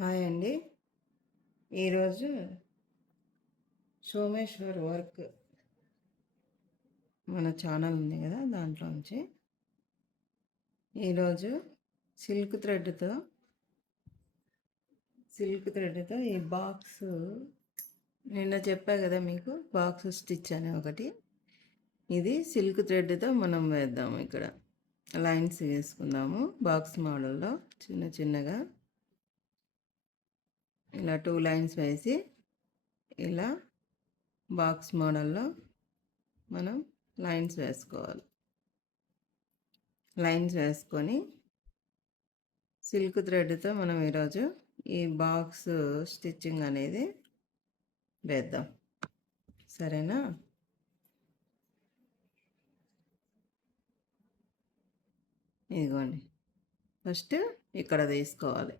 Hi అండి. ఈరోజు Someshwar work మన ఛానల్ ఉంది కదా, దాంట్లోంచి ఈరోజు సిల్క్ థ్రెడ్తో ఈ బాక్స్ నిన్న చెప్పా కదా మీకు, బాక్స్ స్టిచ్ అనే ఒకటి. ఇది సిల్క్ థ్రెడ్తో మనం వేద్దాము. ఇక్కడ లైన్స్ వేసుకుందాము. బాక్స్ మోడల్లో చిన్న చిన్నగా ఇలా 2 లైన్స్ వేసి ఇలా బాక్స్ మోడల్లో మనం లైన్స్ వేసుకోవాలి. లైన్స్ వేసుకొని సిల్క్ థ్రెడ్తో మనం ఈరోజు ఈ బాక్స్ స్టిచ్చింగ్ అనేది వేద్దాం, సరేనా? ఇదిగోండి, ఫస్ట్ ఇక్కడ తీసుకోవాలి.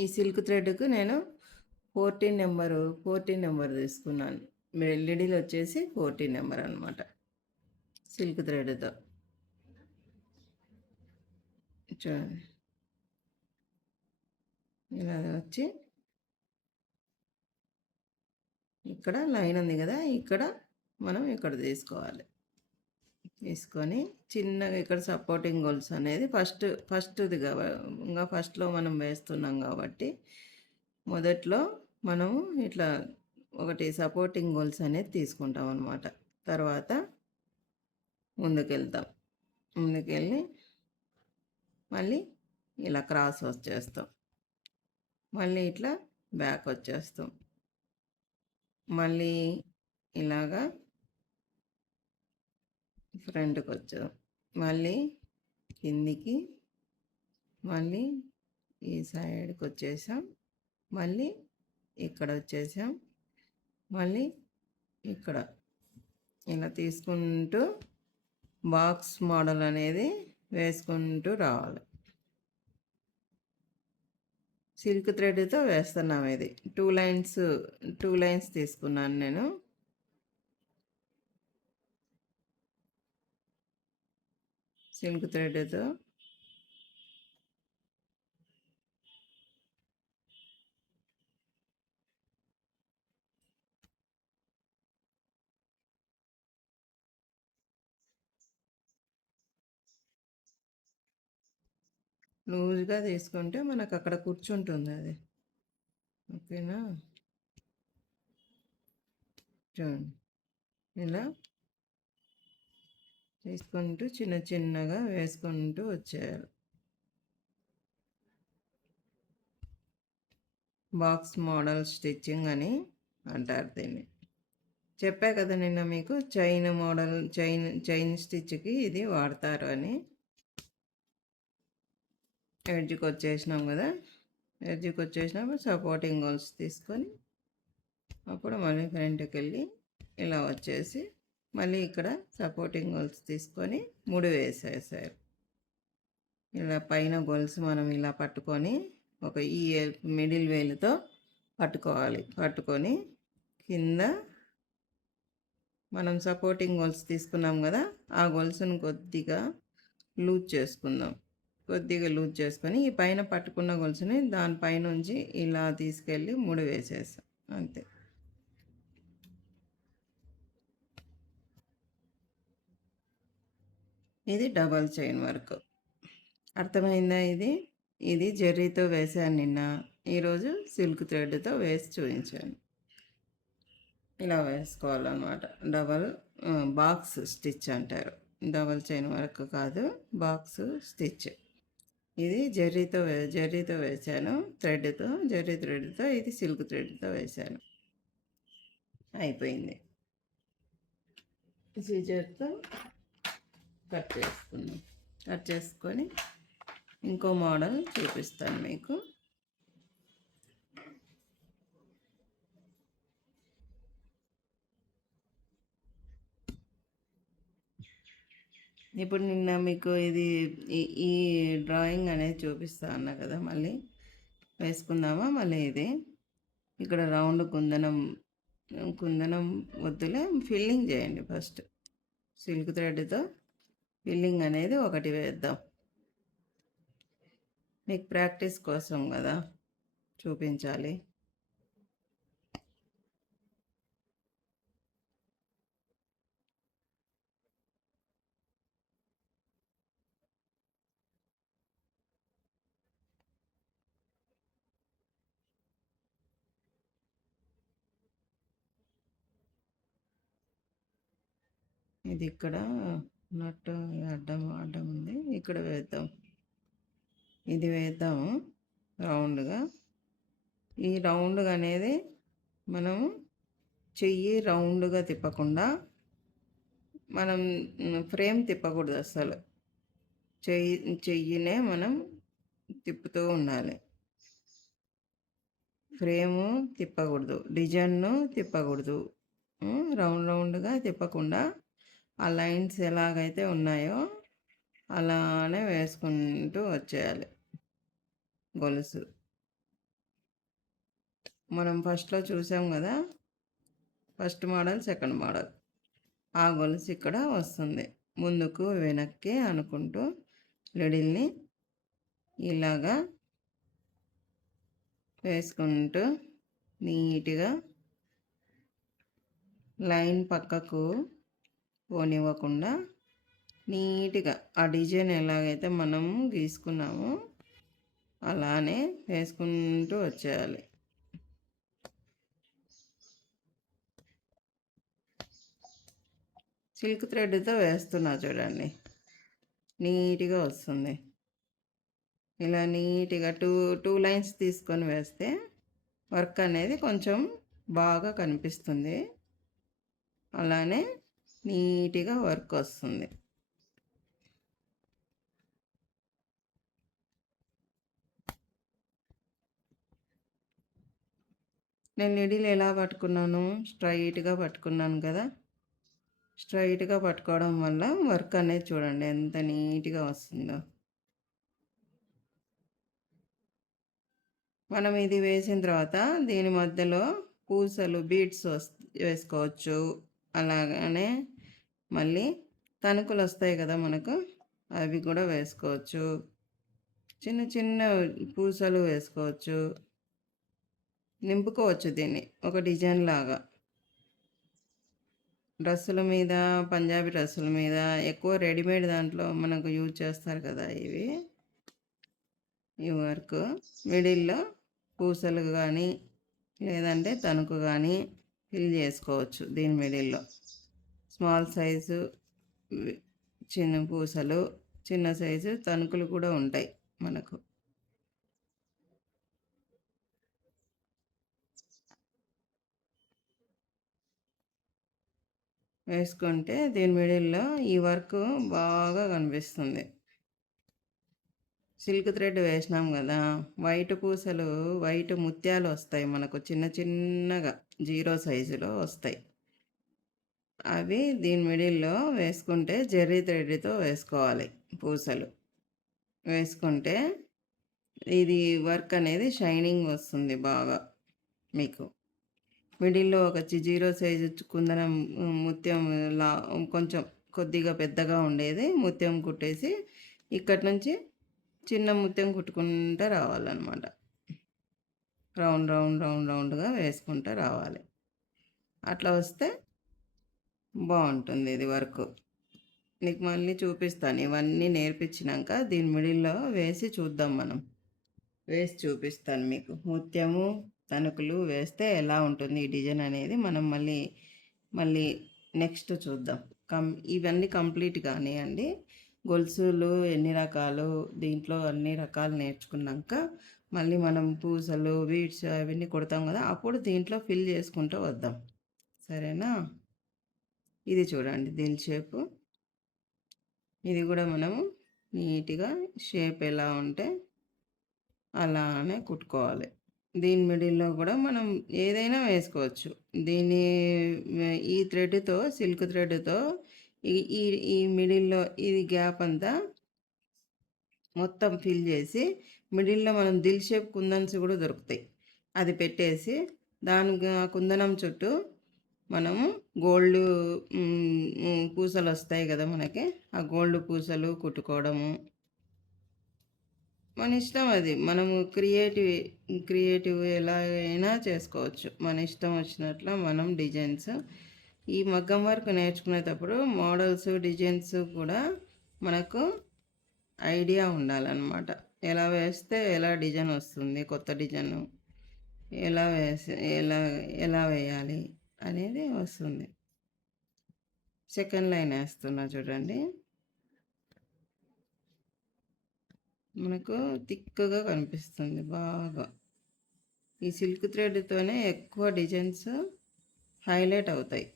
ఈ సిల్క్ థ్రెడ్కు నేను 14 నెంబర్ తీసుకున్నాను. లిడిల్ వచ్చేసి 14 నెంబర్ అనమాట. సిల్క్ థ్రెడ్తో చూడండి, ఇలా వచ్చి ఇక్కడ లైన్ ఉంది కదా, ఇక్కడ మనం ఇక్కడ తీసుకోవాలి. తీసుకొని చిన్నగా ఇక్కడ సపోర్టింగ్ గోల్స్ అనేది ఫస్ట్ది ఇంకా ఫస్ట్లో మనం వేస్తున్నాం కాబట్టి మొదట్లో మనము ఇట్లా ఒకటి సపోర్టింగ్ గోల్స్ అనేది తీసుకుంటాం అన్నమాట. తర్వాత ముందుకెళ్ళి మళ్ళీ ఇలా క్రాస్ వచ్చేస్తాం, మళ్ళీ ఇట్లా బ్యాక్ వచ్చేస్తాం, మళ్ళీ ఇలాగా ఫ్రంట్కి వచ్చాం, మళ్ళీ కిందికి, మళ్ళీ ఈ సైడ్కి వచ్చేసాం, మళ్ళీ ఇక్కడ వచ్చేసాం, మళ్ళీ ఇక్కడ ఇలా తీసుకుంటూ బాక్స్ మోడల్ అనేది వేసుకుంటూ రావాలి. సిల్క్ థ్రెడ్తో వేస్తున్నాం. ఇది 2 లైన్స్ తీసుకున్నాను నేను. సిల్క్ థ్రెడ్తో లూజ్గా తీసుకుంటే మనకు అక్కడ కూర్చుంటుంది అది, ఓకేనా? చూడండి, ఇలా తీసుకుంటూ చిన్న చిన్నగా వేసుకుంటూ వచ్చేయాలి. బాక్స్ మోడల్ స్టిచ్చింగ్ అని అంటారు దీన్ని. చెప్పా కదా నిన్న మీకు, చైన్ స్టిచ్కి ఇది వాడతారు అని. ఎడ్జ్కి వచ్చేసినాం కదా, ఎడ్జ్కి వచ్చేసినప్పుడు సపోర్టింగ్ గోల్స్ తీసుకొని అప్పుడు మళ్ళీ ఫ్రంట్కి వెళ్ళి ఇలా వచ్చేసి మళ్ళీ ఇక్కడ సపోర్టింగ్ గోల్స్ తీసుకొని 3 వేసేసారు. ఇలా పైన గోల్స్ మనం ఇలా పట్టుకొని ఒక ఈ మిడిల్ వేలుతో పట్టుకోవాలి. పట్టుకొని కింద మనం సపోర్టింగ్ గోల్స్ తీసుకున్నాం కదా, ఆ గోల్స్ని కొద్దిగా లూజ్ చేసుకుందాం. కొద్దిగా లూజ్ చేసుకొని ఈ పైన పట్టుకున్న గొలుసుని దానిపైనుంచి ఇలా తీసుకెళ్ళి 3 వేసేస్తాం, అంతే. ఇది డబల్ చైన్ వర్క్, అర్థమైందా? ఇది జెర్రీతో వేసాను నిన్న, ఈరోజు సిల్క్ థ్రెడ్తో వేసి చూపించాను. ఇలా వేసుకోవాలన్నమాట. బాక్స్ స్టిచ్ అంటారు, డబల్ చైన్ వర్క్ కాదు, బాక్స్ స్టిచ్. ఇది జెర్రీతో వేసాను, జెర్రీ థ్రెడ్తో, ఇది సిల్క్ థ్రెడ్తో వేసాను. అయిపోయింది. సిజర్తో కట్ చేసుకొని ఇంకో మోడల్ చూపిస్తాను మీకు. ఇప్పుడు నిన్న మీకు ఈ డ్రాయింగ్ అనేది చూపిస్తా అన్నా కదా, మళ్ళీ వేసుకుందామా? మళ్ళీ ఇది ఇక్కడ రౌండ్ కుందనం వద్దులే, ఫిల్లింగ్ చేయండి ఫస్ట్. సిల్క్ థ్రెడ్తో ఫిల్లింగ్ అనేది ఒకటి వేద్దాం, మీకు ప్రాక్టీస్ కోసం కదా. చూపించాలి. ఇది ఇక్కడ నట్టు అడ్డం అడ్డం ఉంది, ఇక్కడ వేద్దాం. ఇది వేద్దాము రౌండ్గా. ఈ రౌండ్గా అనేది మనము చెయ్యి రౌండ్గా తిప్పకుండా మనం ఫ్రేమ్ తిప్పకూడదు అసలు. చెయ్యినే మనం తిప్పుతూ ఉండాలి. ఫ్రేము తిప్పకూడదు, డిజైన్ను తిప్పకూడదు. రౌండ్గా తిప్పకుండా ఆ లైన్స్ ఎలాగైతే ఉన్నాయో అలానే వేసుకుంటూ వచ్చేయాలి గొలుసు. మనం ఫస్ట్లో చూసాం కదా, ఫస్ట్ మోడల్, సెకండ్ మోడల్. ఆ గొలుసు ఇక్కడ వస్తుంది. ముందుకు వెనక్కి అనుకుంటూ లెడిల్ని ఇలాగా వేసుకుంటూ నీట్గా లైన్ పక్కకు పోనివ్వకుండా నీట్గా ఆ డిజైన్ ఎలాగైతే మనము గీసుకున్నామో అలానే వేసుకుంటూ వచ్చేయాలి. సిల్క్ థ్రెడ్తో వేస్తున్నా చూడండి, నీట్గా వస్తుంది. ఇలా నీట్గా టూ లైన్స్ తీసుకొని వేస్తే వర్క్ అనేది కొంచెం బాగా కనిపిస్తుంది. అలానే నీట్గా వర్క్ వస్తుంది. నేను నిడిల్ ఎలా పట్టుకున్నాను, స్ట్రైట్గా పట్టుకున్నాను కదా. స్ట్రైట్గా పట్టుకోవడం వల్ల వర్క్ అనేది చూడండి ఎంత నీట్గా వస్తుందో. మనం ఇది వేసిన తర్వాత దీని మధ్యలో పూసలు బీడ్స్ వేసుకోవచ్చు. అలాగనే మళ్ళీ తణుకులు వస్తాయి కదా మనకు, అవి కూడా వేసుకోవచ్చు. చిన్న చిన్న పూసలు వేసుకోవచ్చు, నింపుకోవచ్చు దీన్ని ఒక డిజైన్ లాగా. డ్రెస్సుల మీద, పంజాబీ డ్రెస్సుల మీద ఎక్కువ రెడీమేడ్ దాంట్లో మనకు యూజ్ చేస్తారు కదా ఇవి. ఈ వర్క్ మిడిల్లో పూసలు కానీ లేదంటే తణుకు కానీ ఫిల్ చేసుకోవచ్చు. దీని మిడిల్లో స్మాల్ సైజు చిన్న పూసలు, చిన్న సైజు తణుకులు కూడా ఉంటాయి మనకు. వేసుకుంటే దీని మిడిల్లో ఈ వర్క్ బాగా కనిపిస్తుంది. సిల్క్ థ్రెడ్ వేసినాం కదా, వైట్ పూసలు, వైట్ ముత్యాలు వస్తాయి మనకు చిన్న చిన్నగా 0 సైజులో వస్తాయి. అవి దీని మిడిల్లో వేసుకుంటే జెర్రీ థ్రెడ్తో వేసుకోవాలి. పూసలు వేసుకుంటే ఇది వర్క్ అనేది షైనింగ్ వస్తుంది బాగా. మీకు మిడిల్లో ఒక 0 సైజు కుందనం ముత్యం కొంచెం కొద్దిగా పెద్దగా ఉండేది ముత్యం కుట్టేసి ఇక్కడి నుంచి చిన్న ముత్యం కుట్టుకుంటూ రావాలన్నమాట. రౌండ్గా వేసుకుంటూ రావాలి. అట్లా వస్తే బాగుంటుంది ఇది వర్క్. నీకు మళ్ళీ చూపిస్తాను. ఇవన్నీ నేర్పించినాక దీని మిడిల్లో వేసి చూద్దాం. మనం వేసి చూపిస్తాను మీకు. ముత్యము తణుకులు వేస్తే ఎలా ఉంటుంది ఈ డిజైన్ అనేది మనం మళ్ళీ నెక్స్ట్ చూద్దాం. ఇవన్నీ కంప్లీట్ కానివ్వండి. గొలుసులు ఎన్ని రకాలు, దీంట్లో అన్ని రకాలు నేర్చుకున్నాక మళ్ళీ మనం పూసలు బీడ్స్ అవన్నీ కొడతాం కదా, అప్పుడు దీంట్లో ఫిల్ చేసుకుంటూ వద్దాం. సరేనా? ఇది చూడండి దీని షేపు. ఇది కూడా మనము నీట్గా షేప్ ఎలా ఉంటే అలానే కుట్టుకోవాలి. దీని మిడిల్లో కూడా మనం ఏదైనా వేసుకోవచ్చు. ఈ థ్రెడ్తో, సిల్క్ థ్రెడ్తో ఈ మిడిల్లో ఇది గ్యాప్ అంతా మొత్తం ఫిల్ చేసి మిడిల్లో మనం దిల్ షేప్ కుందన్స్ కూడా దొరుకుతాయి. అది పెట్టేసి దానికి కుందనం చుట్టూ మనము గోల్డ్ పూసలు వస్తాయి కదా మనకి, ఆ గోల్డ్ పూసలు కుట్టుకోవడము. మన ఇష్టం అది. మనము క్రియేటివ్ ఎలాగైనా చేసుకోవచ్చు. మన ఇష్టం వచ్చినట్ల మనం డిజైన్స్ ఈ మగ్గం వర్క్ నేర్చుకునేటప్పుడు మోడల్స్, డిజైన్స్ కూడా మనకు ఐడియా ఉండాలన్నమాట. ఎలా వేస్తే ఎలా డిజైన్ వస్తుంది, కొత్త డిజైను ఎలా వేసి ఎలా ఎలా వేయాలి అనేది వస్తుంది. సెకండ్ లైన్ వేస్తున్నా చూడండి. మనకు థిక్‌గా కనిపిస్తుంది బాగా. ఈ సిల్క్ థ్రెడ్‌తోనే ఎక్కువ డిజైన్స్ హైలైట్ అవుతాయి.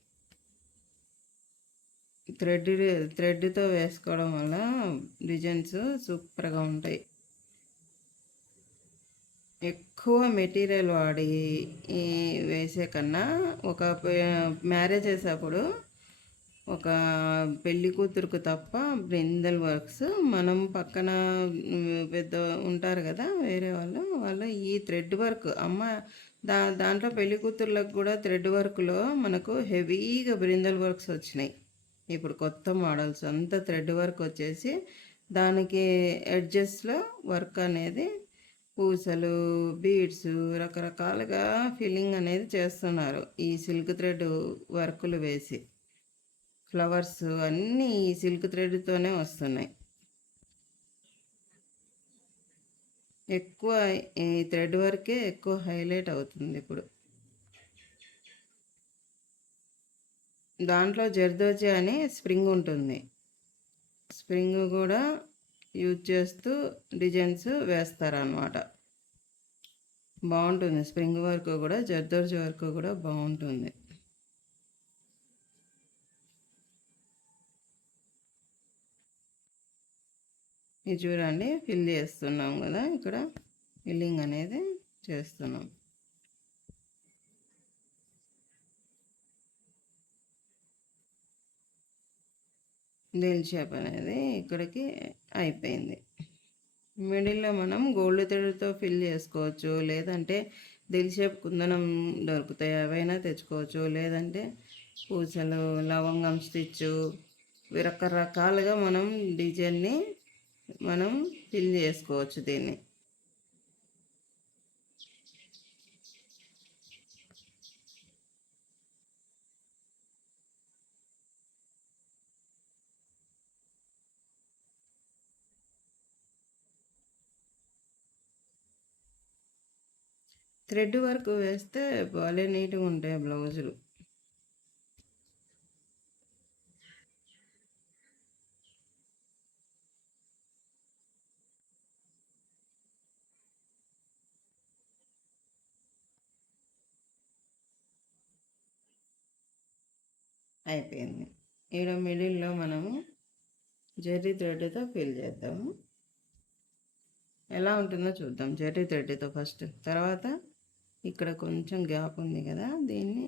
థ్రెడ్‌తో వేసుకోవడం వల్ల డిజైన్స్ సూపర్‌గా ఉంటాయి. ఎక్కువ మెటీరియల్ వాడి వేసే కన్నా ఒక మ్యారేజెస్ అప్పుడు ఒక పెళ్లి కూతురుకు తప్ప బ్రిందల్ వర్క్స్ మనం పక్కన పెద్ద ఉంటారు కదా వేరే వాళ్ళు ఈ థ్రెడ్ వర్క్ దాంట్లో పెళ్లి కూతుర్లకు కూడా థ్రెడ్ వర్క్లో మనకు హెవీగా బ్రిందల్ వర్క్స్ వచ్చినాయి. ఇప్పుడు కొత్త మోడల్స్ అంతా థ్రెడ్ వర్క్ వచ్చేసి దానికి ఎడ్జెస్లో వర్క్ అనేది పూసలు, బీడ్స్ రకరకాలుగా ఫిల్లింగ్ అనేది చేస్తున్నారు ఈ సిల్క్ థ్రెడ్ వర్కులు వేసి. ఫ్లవర్స్ అన్నీ ఈ సిల్క్ థ్రెడ్తోనే వస్తున్నాయి. ఎక్కువ ఈ థ్రెడ్ వర్కే ఎక్కువ హైలైట్ అవుతుంది ఇప్పుడు. దాంట్లో జర్దోజీ అని స్ప్రింగ్ ఉంటుంది. స్ప్రింగ్ కూడా యూజ్ చేస్తూ డిజైన్స్ వేస్తారనమాట. బాగుంటుంది స్ప్రింగ్ వర్క్ కూడా, జర్దోజీ వర్క్ కూడా బాగుంటుంది. ఇది చూడండి ఫిల్ చేస్తున్నాం కదా, ఇక్కడ ఫిల్లింగ్ అనేది చేస్తున్నాం. దిల్ షేప్ అనేది ఇక్కడికి అయిపోయింది. మిడిల్లో మనం గోల్డ్ థ్రెడ్తో ఫిల్ చేసుకోవచ్చు, లేదంటే దిల్ షేప్ కుందనం దొరుకుతాయి అవైనా తెచ్చుకోవచ్చు, లేదంటే పూసలు, లవంగం స్టిచ్చు రకరకాలుగా మనం డిజైన్ని మనం ఫిల్ చేసుకోవచ్చు దీన్ని. థ్రెడ్ వర్క్ వేస్తే భలే నీట్గా ఉంటాయి బ్లౌజులు. అయిపోయింది. ఈడ మిడిల్లో మనము జెర్రీ థ్రెడ్తో ఫిల్ చేద్దాము. ఎలా ఉంటుందో చూద్దాం జెర్రీ థ్రెడ్తో ఫస్ట్. తర్వాత ఇక్కడ కొంచెం గ్యాప్ ఉంది కదా, దీన్ని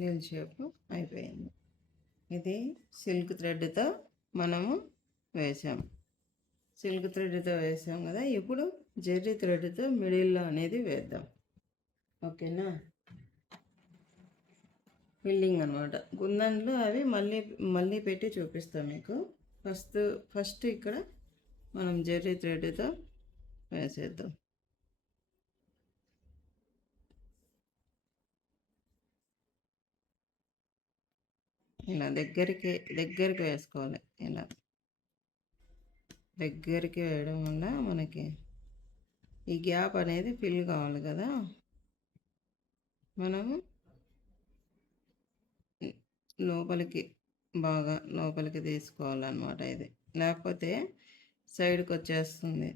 దిల్ షేప్ అయిపోయింది. ఇది సిల్క్ థ్రెడ్తో మనము వేసాం. సిల్క్ థ్రెడ్తో వేసాం కదా, ఇప్పుడు జెర్రీ థ్రెడ్తో మిడిల్లో అనేది వేద్దాం. ఓకేనా, ఫిల్లింగ్ అనమాట. గుందంలో అవి మళ్ళీ పెట్టి చూపిస్తాం మీకు. ఫస్ట్ ఇక్కడ మనం జెర్రీ థ్రెడ్తో వేసేద్దాం. ఇలా దగ్గరికి వేసుకోవాలి. ఇలా దగ్గరికి వేయడం వల్ల మనకి ఈ గ్యాప్ అనేది ఫిల్ కావాలి కదా, మనము బాగా లోపలికి తీసుకోవాలన్నమాట. ఇది లేకపోతే సైడ్కి వచ్చేస్తుంది,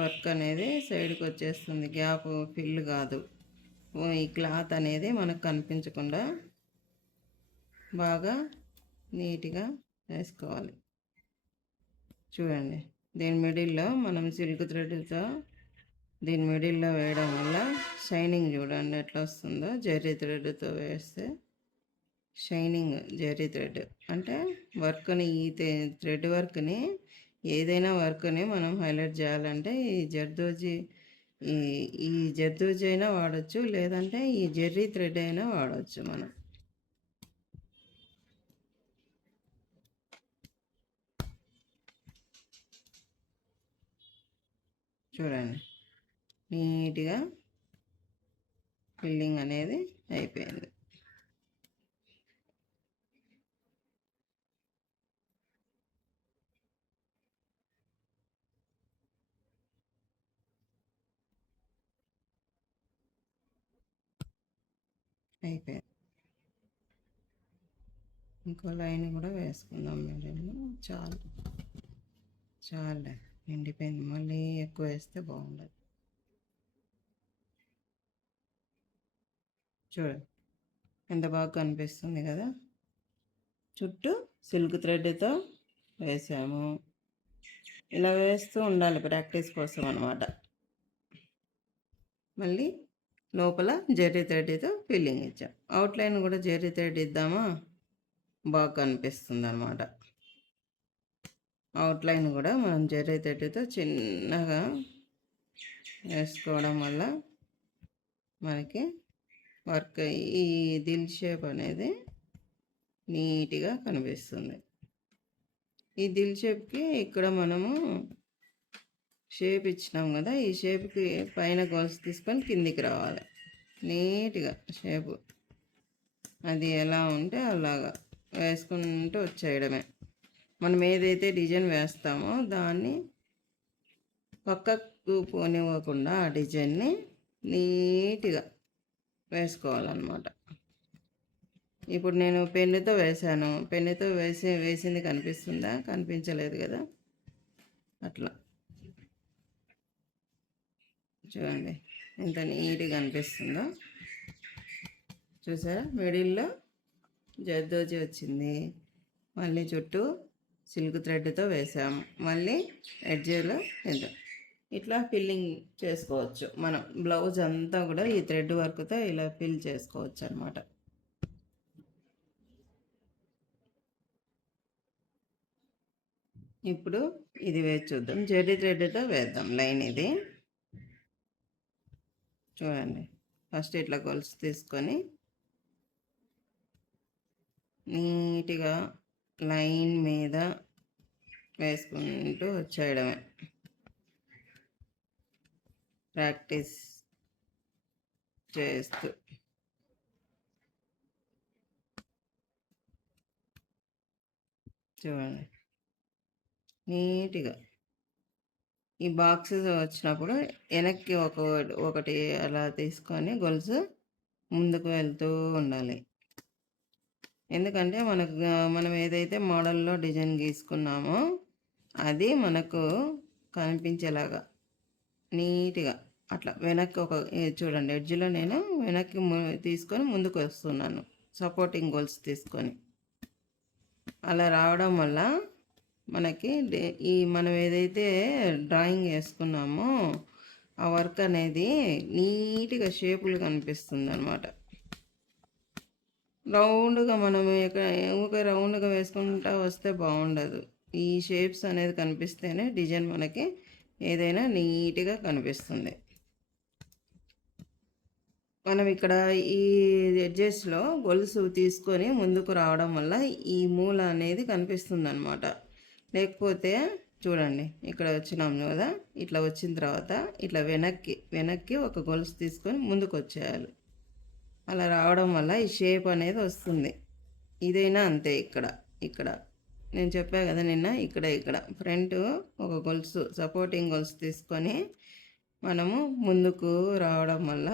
వర్క్ అనేది సైడ్కి వచ్చేస్తుంది, గ్యాప్ ఫిల్ కాదు. ఈ క్లాత్ అనేది మనకు కనిపించకుండా బాగా నీట్గా వేసుకోవాలి. చూడండి, దీని మిడిల్లో మనం సిల్క్ థ్రెడ్తో దీని మిడిల్లో వేయడం వల్ల షైనింగ్ చూడండి ఎట్లా వస్తుందో. జెర్రీ థ్రెడ్తో వేస్తే షైనింగ్ జెర్రీ థ్రెడ్ అంటే వర్క్ని ఈ థ్రెడ్ వర్క్ని ఏదైనా వర్క్ని మనం హైలైట్ చేయాలంటే ఈ జర్దోజీ ఈ ఈ జర్దోజీ అయినా వాడచ్చు, లేదంటే ఈ జెర్రీ థ్రెడ్ అయినా వాడచ్చు మనం. చూడండి నీట్గా ఫిల్లింగ్ అనేది అయిపోయింది. అయిపోయింది. ఇంకో లైన్ కూడా వేసుకుందాం మిడిల్లో. చాలు చాలే, నిండిపోయింది. మళ్ళీ ఎక్కువ వేస్తే బాగుండదు. చూడండి ఎంత బాగా కనిపిస్తుంది కదా. చుట్టూ సిల్క్ థ్రెడ్తో వేసాము. ఇలా వేస్తూ ఉండాలి ప్రాక్టీస్ కోసం అన్నమాట. మళ్ళీ లోపల జెర్రీ థ్రెడ్తో ఫిల్లింగ్ ఇచ్చాం. అవుట్లైన్ కూడా జెర్రీ థ్రెడ్ ఇద్దామా, బాగా కనిపిస్తుంది అన్నమాట. అవుట్లైన్ కూడా మనం జెర్రీ థ్రెడ్తో చిన్నగా వేసుకోవడం వల్ల మనకి వర్క్ ఈ దిల్ షేప్ అనేది నీట్గా కనిపిస్తుంది. ఈ దిల్ షేప్కి ఇక్కడ మనము షేప్ ఇచ్చినాం కదా, ఈ షేప్కి పైన గోల్స్ తీసుకొని కిందికి రావాలి. నీట్గా షేపు అది ఎలా ఉంటే అలాగా వేసుకుంటూ వచ్చేయడమే. మనం ఏదైతే డిజైన్ వేస్తామో దాన్ని పక్కకు పోనివ్వకుండా ఆ డిజైన్ని నీట్గా వేసుకోవాలన్నమాట. ఇప్పుడు నేను పెన్నుతో వేసాను, పెన్నుతో వేసింది కనిపిస్తుందా? కనిపించలేదు కదా. అట్లా చూడండి ఎంత నీట్గా అనిపిస్తుందో. చూసారా, మిడిల్లో జర్దోజీ వచ్చింది, మళ్ళీ చుట్టూ సిల్క్ థ్రెడ్తో వేసాము, మళ్ళీ ఎడ్జ్లో వేద్దాం. ఇట్లా ఫిల్లింగ్ చేసుకోవచ్చు మనం. బ్లౌజ్ అంతా కూడా ఈ థ్రెడ్ వర్క్తో ఇలా ఫిల్ చేసుకోవచ్చు అనమాట. ఇప్పుడు ఇది వేసి చూద్దాం. జెర్రీ థ్రెడ్తో వేద్దాం లైన్. ఇది చూడండి, ఫస్ట్ ఇట్లా గొలుసు తీసుకొని నీట్గా లైన్ మీద వేసుకుంటూ వచ్చేయడమే. ప్రాక్టీస్ చేస్తూ చూడండి నీట్గా. ఈ బాక్సెస్ వచ్చినప్పుడు వెనక్కి ఒకటి అలా తీసుకొని గొలుసు ముందుకు వెళ్తూ ఉండాలి. ఎందుకంటే మనం ఏదైతే మోడల్లో డిజైన్ గీసుకున్నామో అది మనకు కనిపించేలాగా నీట్గా అట్లా వెనక్కి చూడండి, ఎడ్జ్లో నేను వెనక్కి తీసుకొని ముందుకు వస్తున్నాను, సపోర్టింగ్ గోల్స్ తీసుకొని. అలా రావడం వల్ల మనకి మనం ఏదైతే డ్రాయింగ్ వేసుకున్నామో ఆ వర్క్ అనేది నీట్గా షేపులు కనిపిస్తుంది అనమాట. రౌండ్గా మనం ఊరికే రౌండ్గా వేసుకుంటా వస్తే బాగుండదు. ఈ షేప్స్ అనేది కనిపిస్తేనే డిజైన్ మనకి ఏదైనా నీట్గా కనిపిస్తుంది. మనం ఇక్కడ ఈ ఎడ్జెస్లో గొలుసు తీసుకొని ముందుకు రావడం వల్ల ఈ మూల అనేది కనిపిస్తుంది అనమాట. లేకపోతే చూడండి, ఇక్కడ వచ్చినాం కదా, ఇట్లా వచ్చిన తర్వాత ఇట్లా వెనక్కి ఒక గొలుసు తీసుకొని ముందుకు వచ్చేయాలి. అలా రావడం వల్ల ఈ షేప్ అనేది వస్తుంది. ఇదైనా అంతే. ఇక్కడ నేను చెప్పా కదా నిన్న, ఇక్కడ ఫ్రంట్ ఒక గొలుసు సపోర్టింగ్ గొలుసు తీసుకొని మనము ముందుకు రావడం వల్ల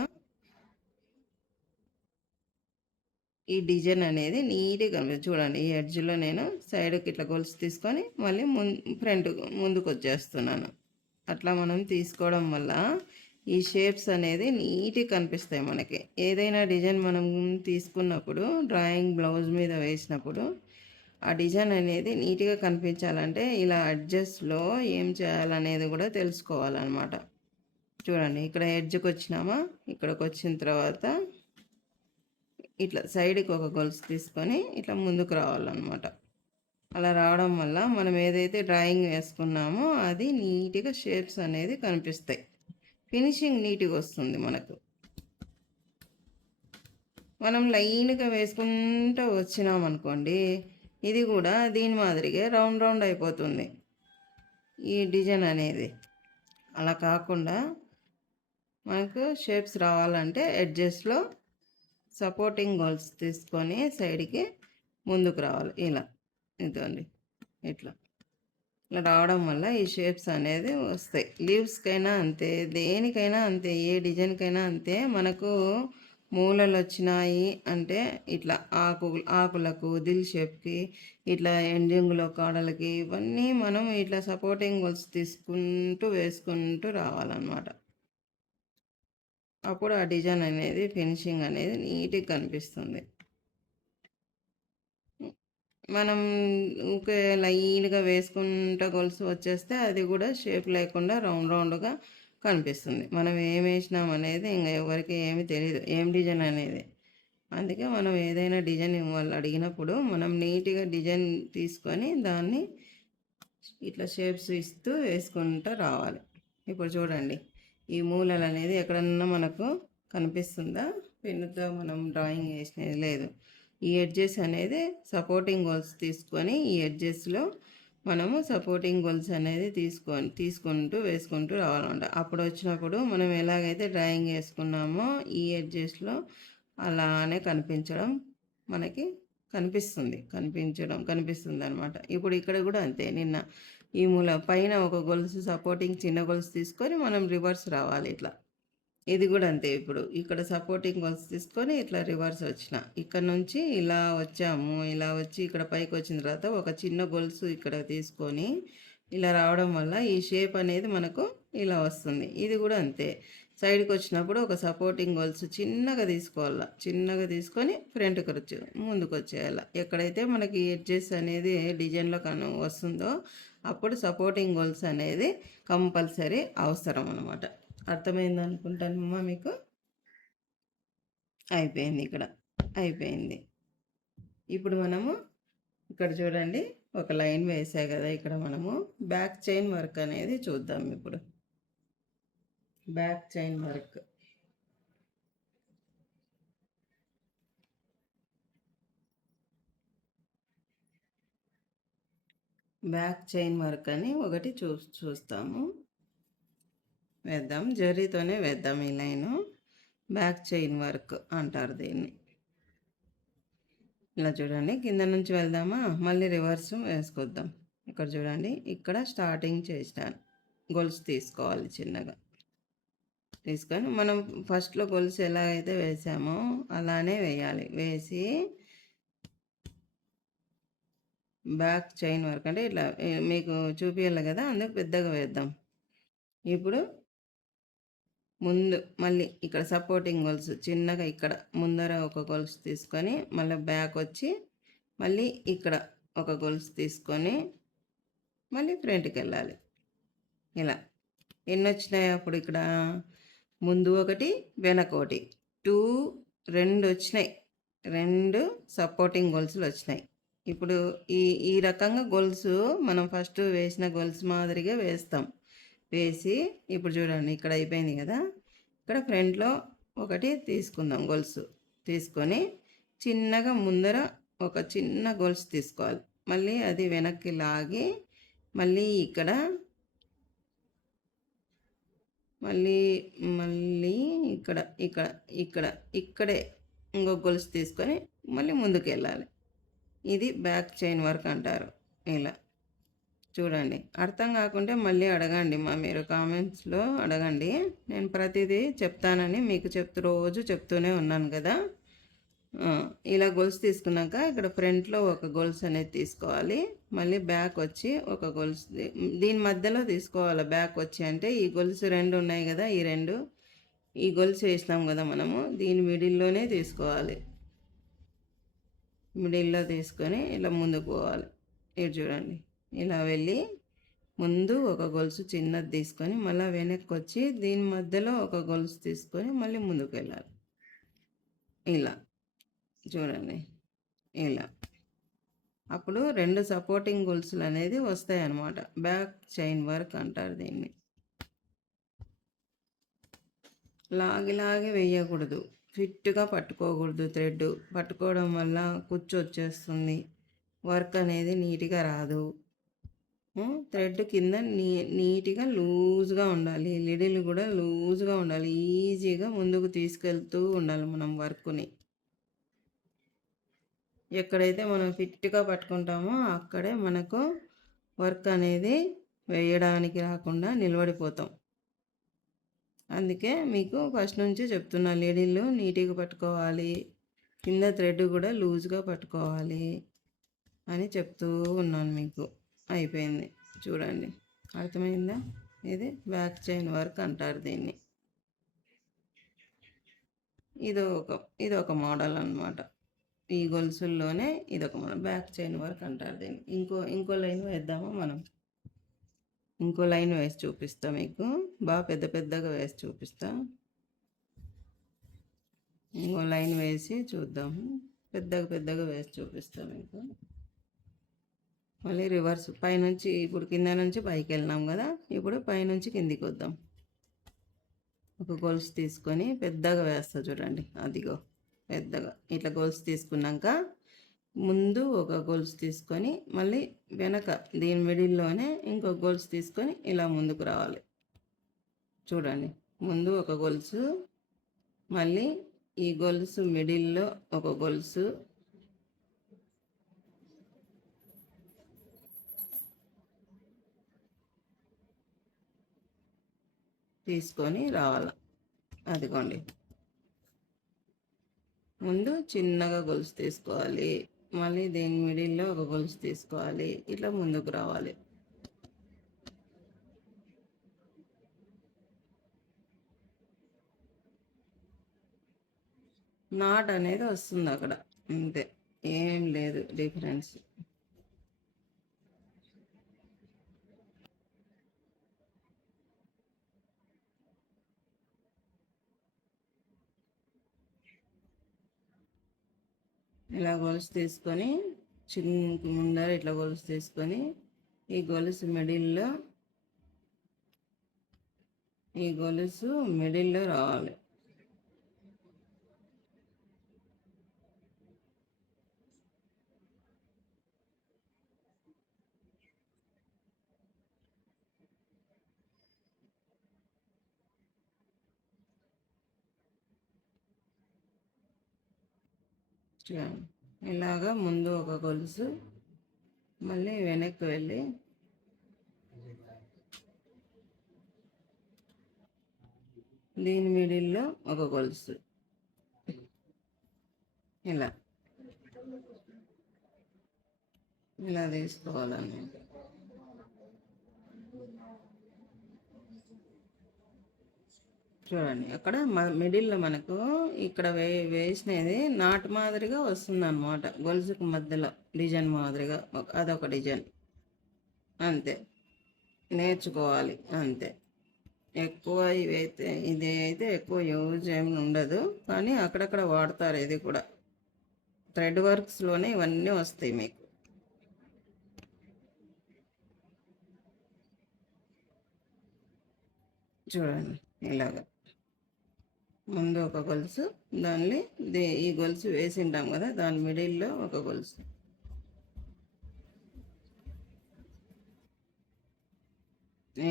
ఈ డిజైన్ అనేది నీట్గా కనిపిస్తుంది. చూడండి, ఈ ఎడ్జ్లో నేను సైడ్కి ఇట్లా గొలుసు తీసుకొని మళ్ళీ ఫ్రంట్ ముందుకు వచ్చేస్తున్నాను. అట్లా మనం తీసుకోవడం వల్ల ఈ షేప్స్ అనేది నీట్గా కనిపిస్తాయి మనకి. ఏదైనా డిజైన్ మనం తీసుకున్నప్పుడు డ్రాయింగ్ బ్లౌజ్ మీద వేసినప్పుడు ఆ డిజైన్ అనేది నీట్గా కనిపించాలంటే ఇలా అడ్జస్ట్లో ఏం చేయాలనేది కూడా తెలుసుకోవాలన్నమాట. చూడండి, ఇక్కడ ఎడ్జ్కి వచ్చినామా, ఇక్కడికి వచ్చిన తర్వాత ఇట్లా సైడ్కి ఒక గొలుసు తీసుకొని ఇట్లా ముందుకు రావాలన్నమాట. అలా రావడం వల్ల మనం ఏదైతే డ్రాయింగ్ వేసుకున్నామో అది నీట్గా షేప్స్ అనేది కనిపిస్తాయి. ఫినిషింగ్ నీట్గా వస్తుంది మనకు. మనం లైన్గా వేసుకుంటూ వచ్చినామనుకోండి, ఇది కూడా దీని మాదిరిగా రౌండ్ రౌండ్ అయిపోతుంది ఈ డిజైన్ అనేది. అలా కాకుండా మనకు షేప్స్ రావాలంటే ఎడ్జెస్లో సపోర్టింగ్ గోల్స్ తీసుకొని సైడ్కి ముందుకు రావాలి. ఇలా ఇదండి, ఇట్లా ఇలా రావడం వల్ల ఈ షేప్స్ అనేది వస్తాయి. లీవ్స్కైనా అంతే, దేనికైనా అంతే, ఏ డిజైన్కైనా అంతే. మనకు మూలలు వచ్చినాయి అంటే ఇట్లా ఆకులకు దిల్ షేప్కి, ఇట్లా ఎండింగ్లో కాడలకి, ఇవన్నీ మనం ఇట్లా సపోర్టింగ్ గోల్స్ తీసుకుంటూ వేసుకుంటూ రావాలన్నమాట. అప్పుడు ఆ డిజైన్ అనేది ఫినిషింగ్ అనేది నీట్గా కనిపిస్తుంది. మనం ఊకే లైన్గా వేసుకుంటా గొలుసు వచ్చేస్తే అది కూడా షేప్ లేకుండా రౌండ్ రౌండ్గా కనిపిస్తుంది. మనం ఏం వేసినాం అనేది ఇంకా ఎవరికి ఏమి తెలియదు ఏం డిజైన్ అనేది. అందుకే మనం ఏదైనా డిజైన్ వాళ్ళు అడిగినప్పుడు మనం నీట్గా డిజైన్ తీసుకొని దాన్ని ఇట్లా షేప్స్ ఇస్తూ వేసుకుంటూ రావాలి. ఇప్పుడు చూడండి, ఈ మూలలు అనేది ఎక్కడన్నా మనకు కనిపిస్తుందా? పెన్నుతో మనం డ్రాయింగ్ వేసినది లేదు. ఈ ఎడ్జెస్ అనేది సపోర్టింగ్ గోల్స్ తీసుకొని ఈ ఎడ్జెస్లో మనము సపోర్టింగ్ గోల్స్ అనేది తీసుకుంటూ వేసుకుంటూ రావాలన్నమాట. అప్పుడు వచ్చినప్పుడు మనం ఎలాగైతే డ్రాయింగ్ వేసుకున్నామో ఈ ఎడ్జెస్లో అలానే కనిపించడం మనకి కనిపిస్తుంది అనమాట. ఇప్పుడు ఇక్కడ కూడా అంతే. నిన్న ఈ మూల పైన ఒక గొలుసు సపోర్టింగ్ చిన్న గొలుసు తీసుకొని మనం రివర్స్ రావాలి ఇట్లా. ఇది కూడా అంతే. ఇప్పుడు ఇక్కడ సపోర్టింగ్ గొలుసు తీసుకొని ఇట్లా రివర్స్ వచ్చిన, ఇక్కడ నుంచి ఇలా వచ్చాము. ఇలా వచ్చి ఇక్కడ పైకి వచ్చిన తర్వాత ఒక చిన్న గొలుసు ఇక్కడ తీసుకొని ఇలా రావడం వల్ల ఈ షేప్ అనేది మనకు ఇలా వస్తుంది. ఇది కూడా అంతే. సైడ్కి వచ్చినప్పుడు ఒక సపోర్టింగ్ గొలుసు చిన్నగా తీసుకోవాలి. చిన్నగా తీసుకొని ఫ్రంట్కి వచ్చి ముందుకు వచ్చేయాలి. ఎక్కడైతే మనకి ఎడ్జెస్ అనేది డిజైన్లో వస్తుందో అప్పుడు సపోర్టింగ్ గోల్స్ అనేది కంపల్సరీ అవసరం అనమాట. అర్థమైంది అనుకుంటానమ్మా మీకు. అయిపోయింది, ఇక్కడ అయిపోయింది. ఇప్పుడు మనము ఇక్కడ చూడండి ఒక లైన్ వేసాయి కదా, ఇక్కడ మనము బ్యాక్ చైన్ వర్క్ అనేది చూద్దాం. ఇప్పుడు బ్యాక్ చైన్ వర్క్ అని ఒకటి చూస్తాము. వేద్దాం, జరీతోనే వేద్దాం. ఈ లైను బ్యాక్ చైన్ వర్క్ అంటారు దీన్ని. ఇలా చూడండి, కింద నుంచి వెళ్దామా, మళ్ళీ రివర్స్ వేసుకొద్దాం. ఇక్కడ చూడండి, ఇక్కడ స్టార్టింగ్ చేసినాను. గొలుసు తీసుకోవాలి చిన్నగా తీసుకొని మనం ఫస్ట్లో గొలుసు ఎలా అయితే వేసామో అలానే వేయాలి. వేసి బ్యాక్ చైన్ వర్క్ అంటే ఇట్లా మీకు చూపించాలి కదా, అందుకు పెద్దగా వేద్దాం. ఇప్పుడు ముందు మళ్ళీ ఇక్కడ సపోర్టింగ్ గొలుసు చిన్నగా ఇక్కడ ముందర ఒక గొలుసు తీసుకొని మళ్ళీ బ్యాక్ వచ్చి మళ్ళీ ఇక్కడ ఒక గొలుసు తీసుకొని మళ్ళీ ఫ్రంట్కి వెళ్ళాలి. ఇలా ఎన్ని వచ్చినాయి అప్పుడు ఇక్కడ ముందు ఒకటి వెనక ఒకటి 2 వచ్చినాయి. 2 సపోర్టింగ్ గొలుసులు వచ్చినాయి. ఇప్పుడు ఈ రకంగా గొలుసు మనం ఫస్ట్ వేసిన గొలుసు మాదిరిగా వేస్తాం. వేసి ఇప్పుడు చూడండి, ఇక్కడ అయిపోయింది కదా, ఇక్కడ ఫ్రంట్లో ఒకటి తీసుకుందాం. గొలుసు తీసుకొని చిన్నగా ముందర ఒక చిన్న గొలుసు తీసుకోవాలి. మళ్ళీ అది వెనక్కి లాగి మళ్ళీ ఇక్కడ మళ్ళీ ఇక్కడ ఇక్కడ ఇక్కడ ఇక్కడే ఇంకొక గొలుసు తీసుకొని మళ్ళీ ముందుకు వెళ్ళాలి. ఇది బ్యాక్ చైన్ వర్క్ అంటారు. ఇలా చూడండి, అర్థం కాకుంటే మళ్ళీ అడగండి, మీరు కామెంట్స్లో అడగండి. నేను ప్రతిదీ చెప్తానని మీకు రోజు చెప్తూనే ఉన్నాను కదా. ఇలా గొలుసు తీసుకున్నాక ఇక్కడ ఫ్రంట్లో ఒక గొలుసు అనేది తీసుకోవాలి. మళ్ళీ బ్యాక్ వచ్చి ఒక గొలుసు దీని మధ్యలో తీసుకోవాలి. బ్యాక్ వచ్చి అంటే ఈ గొలుసు 2 ఉన్నాయి కదా, ఈ గొలుసు వేసినాం కదా మనము, దీని మిడిల్లోనే తీసుకోవాలి. మిడిల్లో తీసుకొని ఇలా ముందుకు పోవాలి. ఇది చూడండి, ఇలా వెళ్ళి ముందు ఒక గొలుసు చిన్నది తీసుకొని మళ్ళీ వెనక్కి వచ్చి దీని మధ్యలో ఒక గొలుసు తీసుకొని మళ్ళీ ముందుకు వెళ్ళాలి. ఇలా చూడండి ఇలా. అప్పుడు 2 సపోర్టింగ్ గొలుసులు అనేది వస్తాయన్నమాట. బ్యాక్ చైన్ వర్క్ అంటారు దీన్ని. లాగి లాగి వేయకూడదు, ఫిట్గా పట్టుకోకూడదు. థ్రెడ్ పట్టుకోవడం వల్ల కుచ్చు వచ్చేస్తుంది, వర్క్ అనేది నీట్గా రాదు. థ్రెడ్ కింద నీట్గా లూజ్గా ఉండాలి, లిడిల్ కూడా లూజ్గా ఉండాలి. ఈజీగా ముందుకు తీసుకెళ్తూ ఉండాలి మనం వర్క్ని. ఎక్కడైతే మనం ఫిట్గా పట్టుకుంటామో అక్కడే మనకు వర్క్ అనేది వేయడానికి రాకుండా నిలబడిపోతాం. అందుకే మీకు ఫస్ట్ నుంచి చెప్తున్నా, లిడిల్ నీట్గా పట్టుకోవాలి, కింద థ్రెడ్ కూడా లూజ్గా పట్టుకోవాలి అని చెప్తూ ఉన్నాను మీకు. అయిపోయింది చూడండి, అర్థమైందా? ఇది బ్యాక్ చైన్ వర్క్ అంటారు దీన్ని. ఇదొక మోడల్ అన్నమాట. ఈ గొలుసుల్లోనే ఇదొక మోడల్, బ్యాక్ చైన్ వర్క్ అంటారు దీన్ని. ఇంకో లైన్ వేద్దామా మనం? ఇంకో లైన్ వేసి చూపిస్తా మీకు, బాగా పెద్దగా వేసి చూపిస్తా. ఇంకో లైన్ వేసి చూద్దాము, పెద్దగా వేసి చూపిస్తా మీకు. మళ్ళీ రివర్స్ పైనుంచి, ఇప్పుడు కింద నుంచి పైకి వెళ్ళినాం కదా, ఇప్పుడు పైనుంచి కిందికి వద్దాం. ఒక గొలుసు తీసుకొని పెద్దగా వేస్తా చూడండి, అదిగో పెద్దగా ఇట్లా గొలుసు తీసుకున్నాక ముందు ఒక గొలుసు తీసుకొని మళ్ళీ వెనక దీని మిడిల్లోనే ఇంకో గొలుసు తీసుకొని ఇలా ముందుకు రావాలి. చూడండి, ముందు ఒక గొలుసు, మళ్ళీ ఈ గొలుసు మిడిల్లో ఒక గొలుసు, తీసుకొని రావాలి. అదిగోండి, ముందు చిన్నగా గొలుసు తీసుకోవాలి, మళ్ళీ దీని మిడిల్లో ఒక గొలుసు తీసుకోవాలి, ఇట్లా ముందుకు రావాలి. నాట్ అనేది వస్తుంది అక్కడ, అంతే, ఏం లేదు డిఫరెన్స్. ఇలా గొలుసు తీసుకొని చిన్న ముందర ఇట్లా గొలుసు తీసుకొని ఈ గొలుసు మిడిల్లో రావాలి. ఇలాగా ముందు ఒక గొలుసు, మళ్ళీ వెనక్కి వెళ్ళి దీని మిడిల్లో ఒక గొలుసు, ఇలా తీసుకోవాలన్నమాట. చూడండి, అక్కడ మిడిల్లో మనకు ఇక్కడ వేసినది నాటు మాదిరిగా వస్తుంది అన్నమాట. గొలుసుకు మధ్యలో డిజైన్ మాదిరిగా అదొక డిజైన్, అంతే. నేర్చుకోవాలి అంతే. ఎక్కువ ఇది అయితే ఎక్కువ యూజ్ ఏమి ఉండదు, కానీ అక్కడక్కడ వాడతారు. ఇది కూడా థ్రెడ్ వర్క్స్లోనే ఇవన్నీ వస్తాయి మీకు. చూడండి, ఇలాగా ముందు ఒక గొలుసు, దాన్ని ఈ గొలుసు వేసి ఉంటాం కదా, దాని మిడిల్లో ఒక గొలుసు,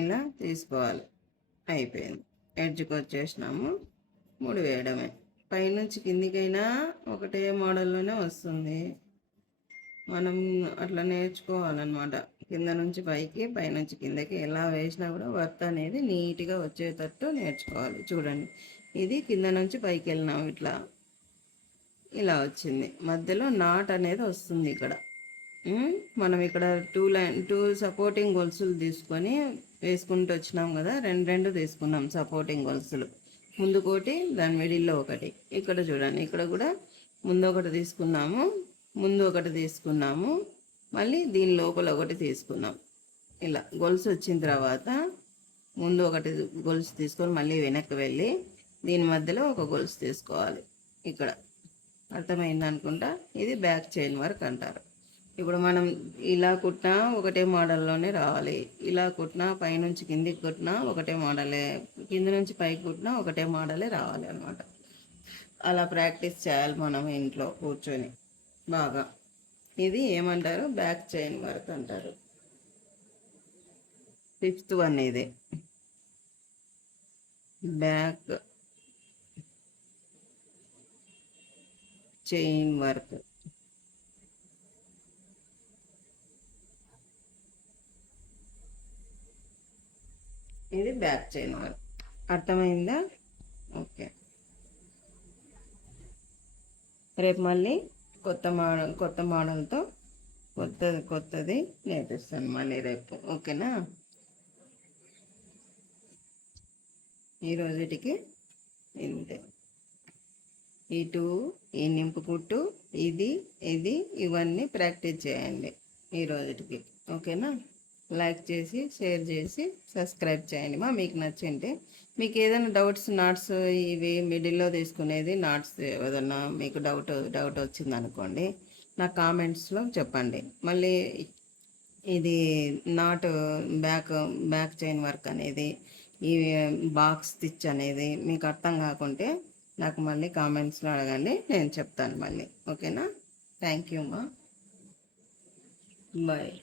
ఇలా తీసుకోవాలి. అయిపోయింది, ఎడ్జ్కి వచ్చేసినాము. ముడి వేయడమే. పైనుంచి కిందికైనా ఒకటే మోడల్లోనే వస్తుంది. మనం అట్లా నేర్చుకోవాలన్నమాట. కింద నుంచి పైకి, పైనుంచి కిందకి ఎలా వేసినా కూడా వర్క్ అనేది నీట్గా వచ్చేటట్టు నేర్చుకోవాలి. చూడండి, ఇది కింద నుంచి పైకి వెళ్ళినాం, ఇట్లా ఇలా వచ్చింది. మధ్యలో నాట్ అనేది వస్తుంది ఇక్కడ. మనం ఇక్కడ టూ సపోర్టింగ్ గొలుసులు తీసుకొని వేసుకుంటూ వచ్చినాం కదా, రెండు తీసుకున్నాం సపోర్టింగ్ గొలుసులు. ముందు ఒకటి, దాని మిడిల్లో ఒకటి. ఇక్కడ చూడండి, ఇక్కడ కూడా ముందు ఒకటి తీసుకున్నాము, మళ్ళీ దీని లోపల ఒకటి తీసుకున్నాం. ఇలా గొలుసు వచ్చిన తర్వాత ముందు ఒకటి గొలుసు తీసుకొని మళ్ళీ వెనక్కి వెళ్ళి దీని మధ్యలో ఒక గొలుసు తీసుకోవాలి ఇక్కడ. అర్థమైంది అనుకుంటా. ఇది బ్యాక్ చైన్ వర్క్ అంటారు. ఇప్పుడు మనం ఇలా కుట్టినా ఒకటే మోడల్లోనే రావాలి, ఇలా కుట్టినా పైనుంచి కిందికి కుట్టినా ఒకటే మోడలే, కింద నుంచి పైకి కుట్టినా ఒకటే మోడలే రావాలి అనమాట. అలా ప్రాక్టీస్ చేయాలి మనం ఇంట్లో కూర్చొని బాగా. ఇది ఏమంటారు, బ్యాక్ చైన్ వర్క్ అంటారు. 5th వన్ ఇది బ్యాక్ చైన్ వర్క్. ఇది బ్యాక్ చైన్ వర్క్. అర్థమైందా? ఓకే. రేపు మళ్ళీ కొత్త మోడల్తో కొత్తది నేర్పిస్తాను మళ్ళీ రేపు. ఓకేనా? ఈ రోజుటికి ఇంతే. ఇటు ఈ నింపు కుట్టు, ఇది ఇవన్నీ ప్రాక్టీస్ చేయండి ఈ రోజుటికి. ఓకేనా? లైక్ చేసి షేర్ చేసి సబ్స్క్రైబ్ చేయండి మీకు నచ్చింటే. మీకు ఏదైనా నాట్స్ ఇవి మిడిల్లో తీసుకునేది నాట్స్ ఏదైనా మీకు డౌట్ వచ్చిందనుకోండి, నా కామెంట్స్లో చెప్పండి. మళ్ళీ ఇది నాట్ బ్యాక్ చైన్ వర్క్ అనేది, ఈ బాక్స్ స్టిచ్ అనేది మీకు అర్థం కాకుంటే నాకు మళ్ళీ కామెంట్స్లో అడగండి, నేను చెప్తాను మళ్ళీ. ఓకేనా? థ్యాంక్ యూ మా. బాయ్.